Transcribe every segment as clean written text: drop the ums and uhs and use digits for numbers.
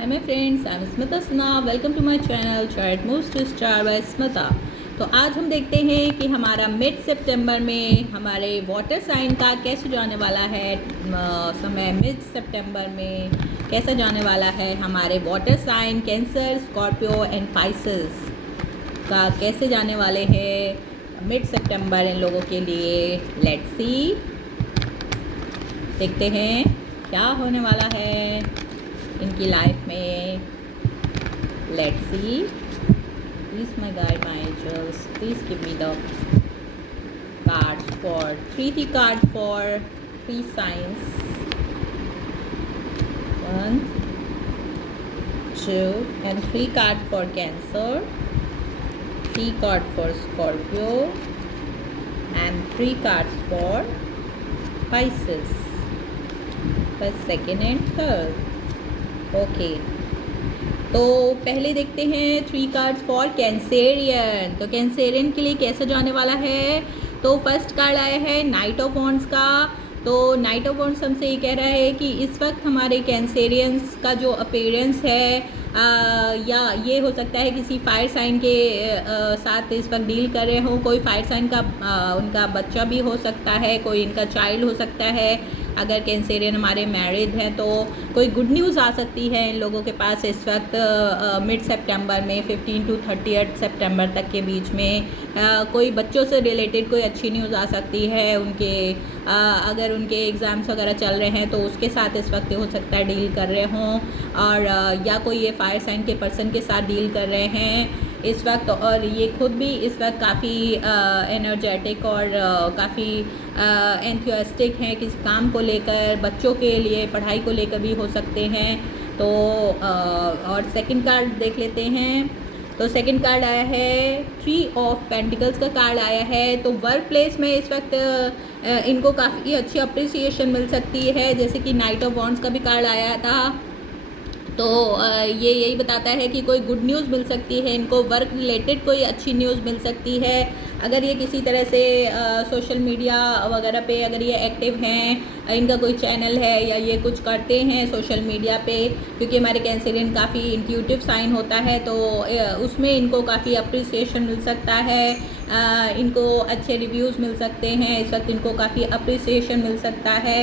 Hi my friends, I'm Smita Sinha. Welcome to my channel Chart Moves to Star by Smita. तो आज हम देखते हैं कि हमारा मिड सितंबर में हमारे वाटर साइन का कैसे जाने वाला है समय मिड सितंबर में कैसा जाने वाला है हमारे water sign Cancer, Scorpio and Pisces का कैसे जाने वाले हैं मिड सितंबर इन लोगों के लिए। लेट्स सी, देखते हैं क्या होने वाला है इनकी लाइफ में। Let's see, please my guide my angels, please give me the cards for 3 cards for 3 signs, 1 2 and 3 cards for Cancer, 3 cards for Scorpio and 3 cards for Pisces, first, second and third. Okay तो पहले देखते हैं 3 cards for Cancerian. तो Cancerian के लिए कैसा जाने वाला है। तो फर्स्ट कार्ड आया है नाइट ऑफ वॉन्ड्स का। तो नाइट ऑफ वॉन्ड्स हमसे ये कह रहा है कि इस वक्त हमारे कैंसेरियंस का जो अपीयरेंस है या ये हो सकता है किसी फायर साइन के साथ इस वक्त डील कर रहे हो। कोई फायर साइन का उनका बच्चा भी हो सकता है, कोई इनका चाइल्ड हो सकता है। अगर कैंसेरियन हमारे मैरिड हैं तो कोई गुड न्यूज़ आ सकती है इन लोगों के पास इस वक्त मिड सितंबर में 15 to 30 सितंबर तक के बीच में। कोई बच्चों से रिलेटेड कोई अच्छी न्यूज़ आ सकती है उनके। अगर उनके एग्ज़ाम्स वगैरह चल रहे हैं तो उसके साथ इस वक्त हो सकता है डील कर रहे हों, और या कोई ये फायर साइन के पर्सन के साथ डील कर रहे हैं इस वक्त। और ये खुद भी इस वक्त काफ़ी एनर्जेटिक और काफ़ी एंथुसियास्टिक हैं किसी काम को लेकर, बच्चों के लिए पढ़ाई को लेकर भी हो सकते हैं। तो और सेकंड कार्ड देख लेते हैं। तो सेकंड कार्ड आया है 3 ऑफ पेंटिकल्स का कार्ड आया है। तो वर्क प्लेस में इस वक्त इनको काफ़ी अच्छी अप्रिसिएशन मिल सकती है, जैसे कि नाइट ऑफ वॉन्ड्स का भी कार्ड आया था। तो ये यही बताता है कि कोई गुड न्यूज़ मिल सकती है इनको, वर्क रिलेटेड कोई अच्छी न्यूज़ मिल सकती है। अगर ये किसी तरह से सोशल मीडिया वगैरह पे अगर ये एक्टिव हैं, इनका कोई चैनल है या ये कुछ करते हैं सोशल मीडिया पे, क्योंकि हमारे कैंसरियन काफ़ी इंट्यूटिव साइन होता है तो उसमें इनको काफ़ी अप्रिसिएशन मिल सकता है। इनको अच्छे रिव्यूज़ मिल सकते हैं इस वक्त, इनको काफ़ी अप्रिसिएशन मिल सकता है।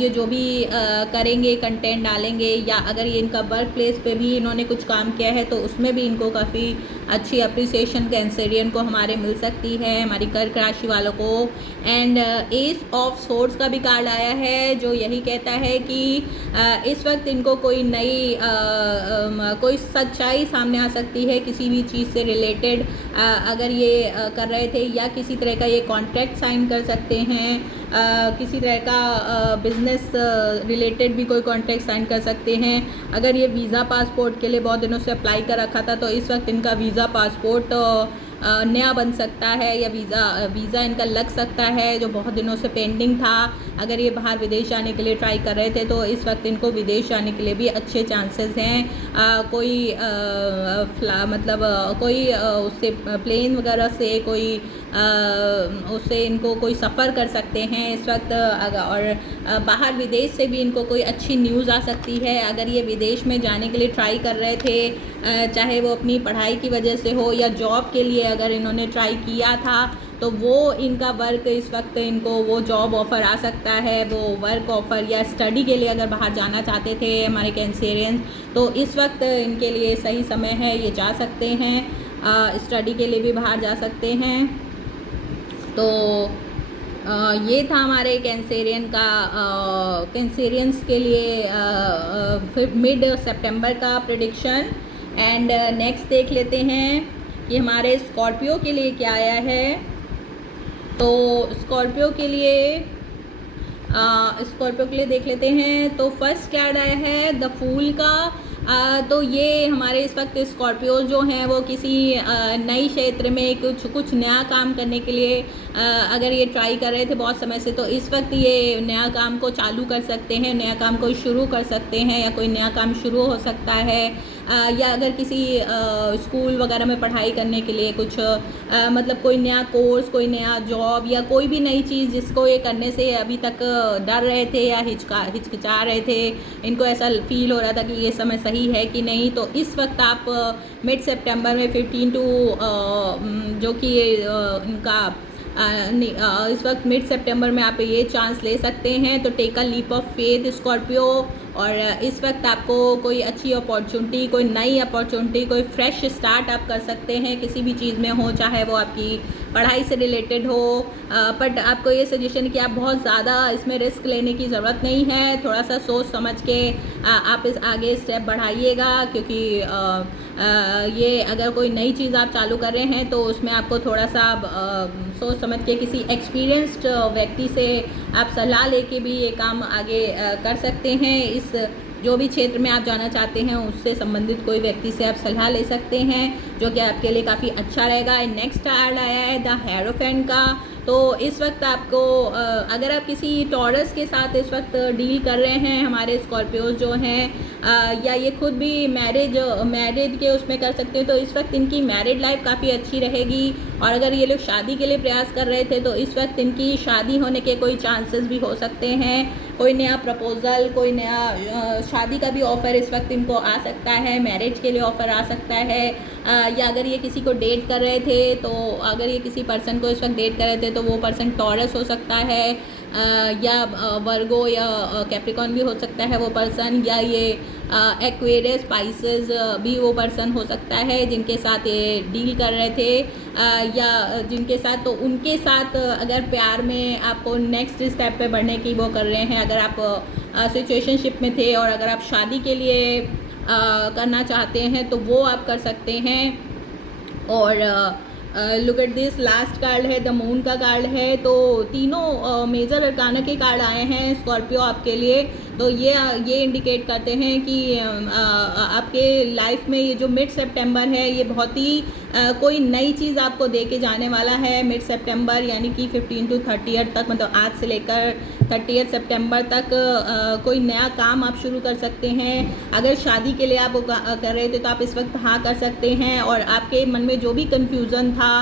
ये जो भी करेंगे, कंटेंट डालेंगे, या अगर ये इनका वर्क प्लेस पे भी इन्होंने कुछ काम किया है तो उसमें भी इनको काफ़ी अच्छी अप्रिसिएशन कैंसरियन को हमारे मिल सकती है, हमारी कर्क राशि वालों को। एंड एस ऑफ सोर्ड्स का भी कार्ड आया है जो यही कहता है कि इस वक्त इनको कोई नई कोई सच्चाई सामने आ सकती है किसी भी चीज़ से रिलेटेड। अगर ये कर रहे थे या किसी तरह का ये कॉन्ट्रैक्ट साइन कर सकते हैं, किसी तरह का बिज़नेस रिलेटेड भी कोई कॉन्ट्रैक्ट साइन कर सकते हैं। अगर ये वीज़ा पासपोर्ट के लिए बहुत दिनों से अप्लाई कर रखा था तो इस वक्त इनका वीज़ा पासपोर्ट नया बन सकता है, या वीज़ा इनका लग सकता है जो बहुत दिनों से पेंडिंग था। अगर ये बाहर विदेश जाने के लिए ट्राई कर रहे थे तो इस वक्त इनको विदेश जाने के लिए भी अच्छे चांसेस हैं। कोई मतलब कोई उससे प्लेन वगैरह से कोई उससे इनको कोई सफ़र कर सकते हैं इस वक्त। और बाहर विदेश से भी इनको कोई अच्छी न्यूज़ आ सकती है। अगर ये विदेश में जाने के लिए ट्राई कर रहे थे, चाहे वो अपनी पढ़ाई की वजह से हो या जॉब के लिए अगर इन्होंने ट्राई किया था, तो वो इनका वर्क इस वक्त इनको वो जॉब ऑफ़र आ सकता है। वो वर्क ऑफ़र या स्टडी के लिए अगर बाहर जाना चाहते थे हमारे कैंसेरियंस, तो इस वक्त इनके लिए सही समय है, ये जा सकते हैं, स्टडी के लिए भी बाहर जा सकते हैं। तो ये था हमारे कैंसेरियन का कैंसेरियंस के लिए मिड सितंबर का प्रेडिक्शन। एंड नेक्स्ट देख लेते हैं कि हमारे स्कॉर्पियो के लिए क्या आया है। तो स्कॉर्पियो के लिए देख लेते हैं। तो फर्स्ट कार्ड आया है द फूल का। तो ये हमारे इस वक्त स्कॉर्पियो जो हैं वो किसी नई क्षेत्र में कुछ नया काम करने के लिए अगर ये ट्राई कर रहे थे बहुत समय से, तो इस वक्त ये नया काम को चालू कर सकते हैं, नया काम को शुरू कर सकते हैं, या कोई नया काम शुरू हो सकता है। या अगर किसी स्कूल वगैरह में पढ़ाई करने के लिए कुछ मतलब कोई नया कोर्स, कोई नया जॉब या कोई भी नई चीज़ जिसको ये करने से अभी तक डर रहे थे या हिचकिचा रहे थे, इनको ऐसा फील हो रहा था कि ये समय सही सही है कि नहीं। तो इस वक्त आप मिड सितंबर में 15 टू जो कि इनका इस वक्त मिड सितंबर में आप ये चांस ले सकते हैं। तो take a leap of faith Scorpio. और इस वक्त आपको कोई अच्छी अपॉर्चुनिटी, कोई नई अपॉर्चुनिटी, कोई फ्रेश स्टार्ट आप कर सकते हैं किसी भी चीज़ में हो, चाहे वो आपकी पढ़ाई से रिलेटेड हो। बट आपको ये सजेशन कि आप बहुत ज़्यादा इसमें रिस्क लेने की ज़रूरत नहीं है। थोड़ा सा सोच समझ के आप इस आगे स्टेप बढ़ाइएगा, क्योंकि ये अगर कोई नई चीज़ आप चालू कर रहे हैं तो उसमें आपको थोड़ा सा सोच समझ के किसी एक्सपीरियंस्ड व्यक्ति से आप सलाह लेके भी ये काम आगे कर सकते हैं। इस जो भी क्षेत्र में आप जाना चाहते हैं उससे संबंधित कोई व्यक्ति से आप सलाह ले सकते हैं, जो कि आपके लिए काफ़ी अच्छा रहेगा। नेक्स्ट कार्ड आया है द हेरोफेंट का। तो इस वक्त आपको अगर आप किसी टॉरस के साथ इस वक्त डील कर रहे हैं, हमारे स्कॉर्पियोज जो हैं, या ये खुद भी मैरिड के उसमें कर सकते हो, तो इस वक्त इनकी मैरिड लाइफ काफ़ी अच्छी रहेगी। और अगर ये लोग शादी के लिए प्रयास कर रहे थे तो इस वक्त इनकी शादी होने के कोई चांसेस भी हो सकते हैं। कोई नया प्रपोज़ल, कोई नया शादी का भी ऑफ़र इस वक्त इनको आ सकता है, मैरिज के लिए ऑफ़र आ सकता है। या अगर ये किसी को डेट कर रहे थे, तो अगर ये किसी पर्सन को इस वक्त डेट कर रहे थे तो वो पर्सन टॉरस हो सकता है, या वर्गो या कैप्रिकॉन भी हो सकता है वो पर्सन, या ये एक्वेरियस स्पाइसेस भी वो पर्सन हो सकता है जिनके साथ ये डील कर रहे थे, या जिनके साथ, तो उनके साथ अगर प्यार में आपको नेक्स्ट स्टेप पे बढ़ने की वो कर रहे हैं। अगर आप सिचुएशनशिप में थे और अगर आप शादी के लिए करना चाहते हैं तो वो आप कर सकते हैं। और look at this, last card है द मून का कार्ड है। तो तीनों मेजर अरकाना के कार्ड आए हैं स्कॉर्पियो आपके लिए। तो ये इंडिकेट करते हैं कि आपके लाइफ में ये जो मिड सितंबर है ये बहुत ही कोई नई चीज़ आपको दे के जाने वाला है। मिड सितंबर यानी कि 15 टू 30 तक, मतलब आज से लेकर 30 सितंबर तक कोई नया काम आप शुरू कर सकते हैं। अगर शादी के लिए आप कर रहे थे तो आप इस वक्त हाँ कर सकते हैं। और आपके मन में जो भी कन्फ्यूज़न था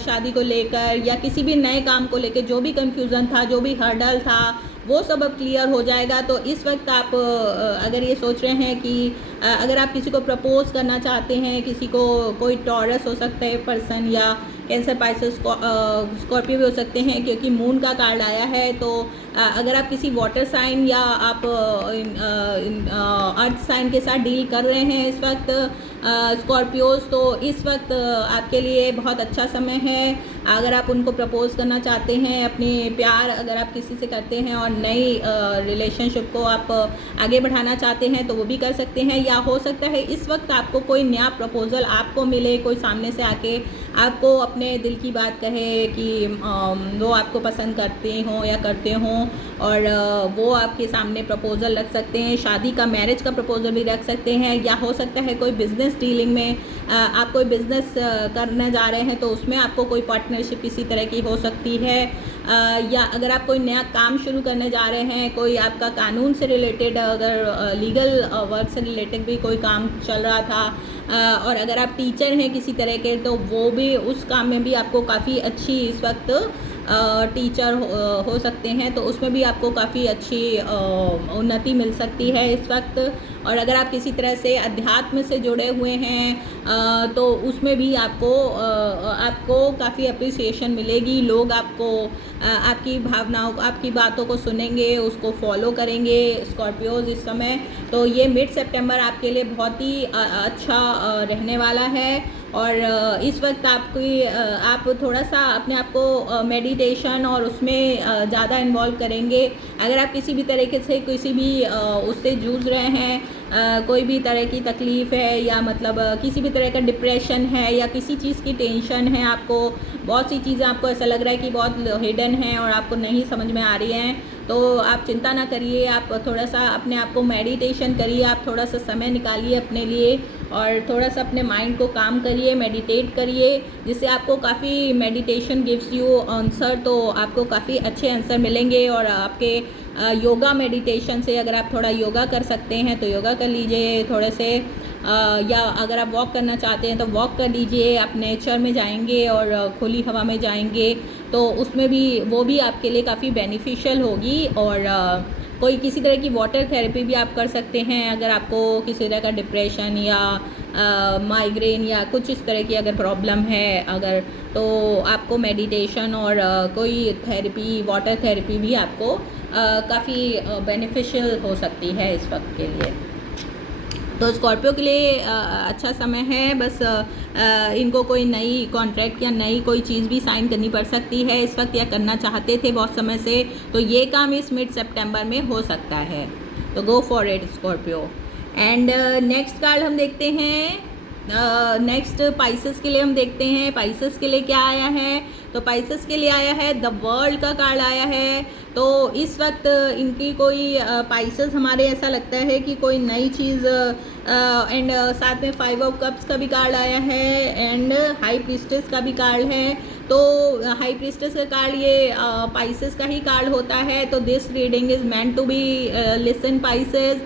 शादी को लेकर या किसी भी नए काम को लेकर, जो भी कन्फ्यूज़न था, जो भी हर्डल था, वो सब अब क्लियर हो जाएगा। तो इस वक्त आप अगर ये सोच रहे हैं कि अगर आप किसी को प्रपोज़ करना चाहते हैं, किसी को, कोई टॉरस हो सकता है पर्सन, या कैंसर, पाइसेस, स्कॉर्पियो भी हो सकते हैं, क्योंकि मून का कार्ड आया है। तो अगर आप किसी वाटर साइन या आप अर्थ साइन के साथ डील कर रहे हैं इस वक्त स्कॉर्पियोज, तो इस वक्त आपके लिए बहुत अच्छा समय है। अगर आप उनको प्रपोज़ करना चाहते हैं, अपने प्यार अगर आप किसी से करते हैं और नई रिलेशनशिप को आप आगे बढ़ाना चाहते हैं तो वो भी कर सकते हैं। या हो सकता है इस वक्त आपको कोई नया प्रपोज़ल आपको मिले, कोई सामने से आके आपको अपने दिल की बात कहे कि वो आपको पसंद करते हों या करते हों, और वो आपके सामने प्रपोज़ल रख सकते हैं। शादी का, मैरिज का प्रपोज़ल भी रख सकते हैं। या हो सकता है कोई बिज़नेस डीलिंग में आप कोई बिज़नेस करने जा रहे हैं तो उसमें आपको कोई पार्टनरशिप किसी तरह की हो सकती है। या अगर आप कोई नया काम शुरू करने जा रहे हैं, कोई आपका कानून से रिलेटेड, अगर लीगल वर्क से रिलेटेड भी कोई काम चल रहा था, और अगर आप टीचर हैं किसी तरह के, तो वो भी, उस काम में भी आपको काफ़ी अच्छी इस वक्त टीचर हो सकते हैं, तो उसमें भी आपको काफ़ी अच्छी उन्नति मिल सकती है इस वक्त। और अगर आप किसी तरह से अध्यात्म से जुड़े हुए हैं तो उसमें भी आपको काफ़ी अप्रिसिएशन मिलेगी। लोग आपको आपकी भावनाओं को, आपकी बातों को सुनेंगे, उसको फॉलो करेंगे स्कॉर्पियोज इस समय। तो ये मिड सितंबर आपके लिए बहुत ही अच्छा रहने वाला है। और इस वक्त आप थोड़ा सा अपने आप को मेडिटेशन और उसमें ज़्यादा इन्वॉल्व करेंगे। अगर आप किसी भी तरीके से किसी भी उससे जूझ रहे हैं, कोई भी तरह की तकलीफ़ है, या मतलब किसी भी तरह का डिप्रेशन है, या किसी चीज़ की टेंशन है, आपको बहुत सी चीज़ें, आपको ऐसा लग रहा है कि बहुत हिडन है और आपको नहीं समझ में आ रही हैं, तो आप चिंता ना करिए। आप थोड़ा सा अपने आप को मेडिटेशन करिए, आप थोड़ा सा समय निकालिए अपने लिए और थोड़ा सा अपने माइंड को काम करिए, मेडिटेट करिए, जिससे आपको काफ़ी, मेडिटेशन गिव्स यू आंसर, तो आपको काफ़ी अच्छे आंसर मिलेंगे। और आपके योगा मेडिटेशन से, अगर आप थोड़ा योगा कर सकते हैं तो योगा कर लीजिए थोड़े से, या अगर आप वॉक करना चाहते हैं तो वॉक कर लीजिए, आप नेचर में जाएंगे और खुली हवा में जाएंगे, तो उसमें भी, वो भी आपके लिए काफ़ी बेनिफिशियल होगी। और कोई किसी तरह की वाटर थेरेपी भी आप कर सकते हैं अगर आपको किसी तरह का डिप्रेशन या माइग्रेन या कुछ इस तरह की अगर प्रॉब्लम है अगर, तो आपको मेडिटेशन और कोई थेरेपी, वाटर थेरेपी भी आपको काफ़ी बेनिफिशियल हो सकती है इस वक्त के लिए। तो स्कॉर्पियो के लिए अच्छा समय है। बस इनको कोई नई कॉन्ट्रैक्ट या नई कोई चीज़ भी साइन करनी पड़ सकती है इस वक्त, या करना चाहते थे बहुत समय से, तो ये काम इस मिड सितंबर में हो सकता है। तो go for it Scorpio. And next card हम देखते हैं, नेक्स्ट पाइसेस के लिए हम देखते हैं पाइसेस के लिए क्या आया है। तो पाइसेस के लिए आया है द वर्ल्ड का कार्ड आया है। तो इस वक्त इनकी कोई पाइसेस हमारे ऐसा लगता है कि कोई नई चीज़, एंड साथ में 5 ऑफ कप्स का भी कार्ड आया है एंड हाई प्रीस्टेस का भी कार्ड है। तो हाई प्रीस्टेस का कार्ड ये पाइसेस का ही कार्ड होता है। तो this reading is meant to be listen Pisces,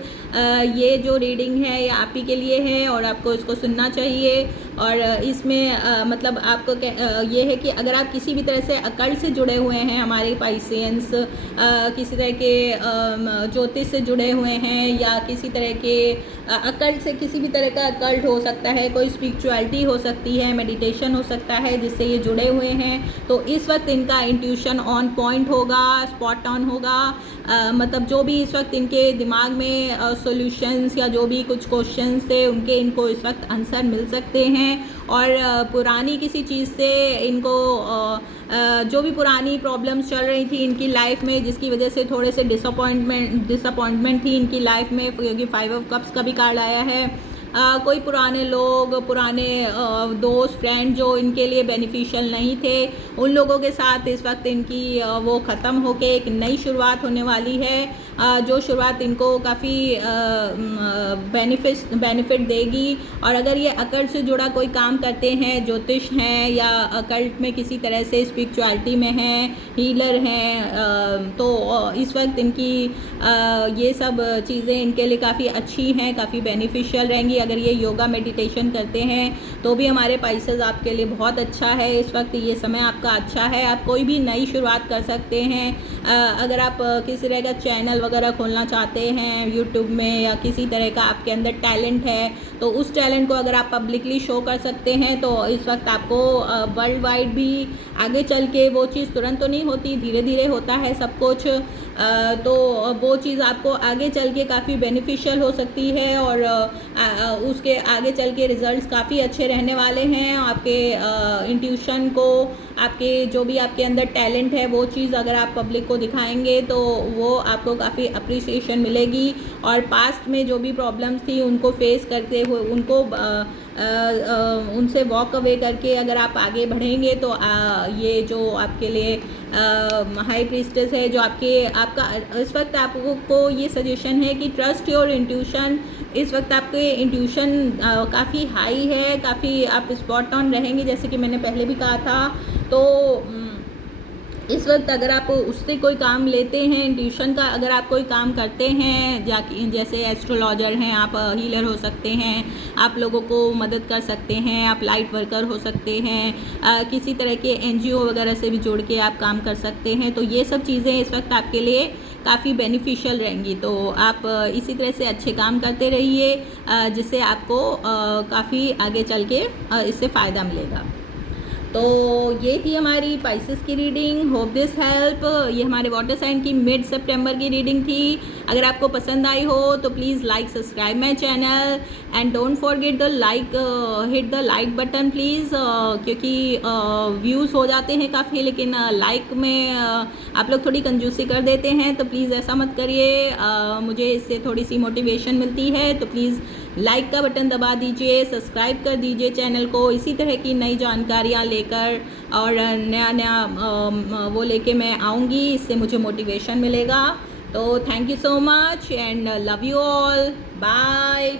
ये जो रीडिंग है ये आप ही के लिए है और आपको इसको सुनना चाहिए। और इसमें मतलब आपको ये है कि अगर आप किसी भी तरह से अकल्ट से जुड़े हुए हैं, हमारे पाइसेंस किसी तरह के ज्योतिष से जुड़े हुए हैं या किसी तरह के अकल्ट से, किसी भी तरह का अकल्ट हो सकता है, कोई स्पिरिचुअलिटी हो सकती है, मेडिटेशन हो सकता है जिससे ये जुड़े हुए हैं, तो इस वक्त इनका इंट्यूशन ऑन पॉइंट होगा, स्पॉट ऑन होगा। मतलब जो भी इस वक्त इनके दिमाग में सॉल्यूशंस या जो भी कुछ क्वेश्चंस थे उनके इनको इस वक्त आंसर मिल सकते हैं। और पुरानी किसी चीज़ से इनको जो भी पुरानी प्रॉब्लम्स चल रही थी इनकी लाइफ में, जिसकी वजह से थोड़े से डिसअपॉइंटमेंट थी इनकी लाइफ में, क्योंकि 5 ऑफ कप्स का भी कार्ड आया है। कोई पुराने लोग, पुराने दोस्त, फ्रेंड जो इनके लिए बेनिफिशियल नहीं थे, उन लोगों के साथ इस वक्त इनकी वो ख़त्म होके एक नई शुरुआत होने वाली है, जो शुरुआत इनको काफ़ी बेनिफिट देगी। और अगर ये अकल्ट से जुड़ा कोई काम करते हैं, ज्योतिष हैं या अकल्ट में किसी तरह से स्पिरिचुअलिटी में हैं, हीलर हैं, तो इस वक्त इनकी ये सब चीज़ें इनके लिए काफ़ी अच्छी हैं, काफ़ी बेनिफिशियल रहेंगी। अगर ये योगा मेडिटेशन करते हैं तो भी हमारे पाइसेस आपके लिए बहुत अच्छा है। इस वक्त ये समय आपका अच्छा है, आप कोई भी नई शुरुआत कर सकते हैं। अगर आप किसी तरह का चैनल वगैरह खोलना चाहते हैं यूट्यूब में, या किसी तरह का आपके अंदर टैलेंट है, तो उस टैलेंट को अगर आप पब्लिकली शो कर सकते हैं तो इस वक्त आपको वर्ल्ड वाइड भी आगे चल के, वो चीज़ तुरंत तो नहीं होती, धीरे धीरे होता है सब कुछ, तो वो चीज़ आपको आगे चल के काफ़ी बेनिफिशियल हो सकती है और उसके आगे चल के रिज़ल्ट्स काफ़ी अच्छे रहने वाले हैं। आपके इंट्यूशन को, आपके जो भी आपके अंदर टैलेंट है, वो चीज़ अगर आप पब्लिक को दिखाएंगे तो वो आपको काफ़ी अप्रिसिएशन मिलेगी। और पास्ट में जो भी प्रॉब्लम्स थी उनको फेस करते हुए, उनको उनसे वॉक अवे करके अगर आप आगे बढ़ेंगे तो ये जो आपके लिए हाई प्रीस्टेस है, जो आपका इस वक्त आपको ये सजेशन है कि ट्रस्ट योर इंट्यूशन। इस वक्त आपके इंट्यूशन काफ़ी हाई है, काफ़ी आप स्पॉट ऑन रहेंगे, जैसे कि मैंने पहले भी कहा था। तो इस वक्त अगर आप उससे कोई काम लेते हैं, इंट्यूशन का अगर आप कोई काम करते हैं, जैसे एस्ट्रोलॉजर हैं आप, हीलर हो सकते हैं, आप लोगों को मदद कर सकते हैं, आप लाइट वर्कर हो सकते हैं, किसी तरह के NGO वगैरह से भी जुड़ के आप काम कर सकते हैं, तो ये सब चीज़ें इस वक्त आपके लिए काफ़ी बेनिफिशियल रहेंगी। तो आप इसी तरह से अच्छे काम करते रहिए, जिससे आपको काफ़ी आगे चल के इससे फ़ायदा मिलेगा। तो ये थी हमारी पाइसेस की रीडिंग, होप दिस हेल्प। ये हमारे वाटर साइन की मिड सितंबर की रीडिंग थी। अगर आपको पसंद आई हो तो please like, subscribe my channel and don't forget the like, hit the like button please, क्योंकि व्यूज़ हो जाते हैं काफ़ी, लेकिन लाइक में आप लोग थोड़ी कंजूसी कर देते हैं, तो प्लीज़ ऐसा मत करिए, मुझे इससे थोड़ी सी मोटिवेशन मिलती है। तो प्लीज़ लाइक का बटन दबा दीजिए, सब्सक्राइब कर दीजिए चैनल को, इसी तरह की नई जानकारियाँ लेकर और नया वो लेके मैं आऊँगी, इससे मुझे मोटिवेशन मिलेगा। तो thank you so much and love you all, bye.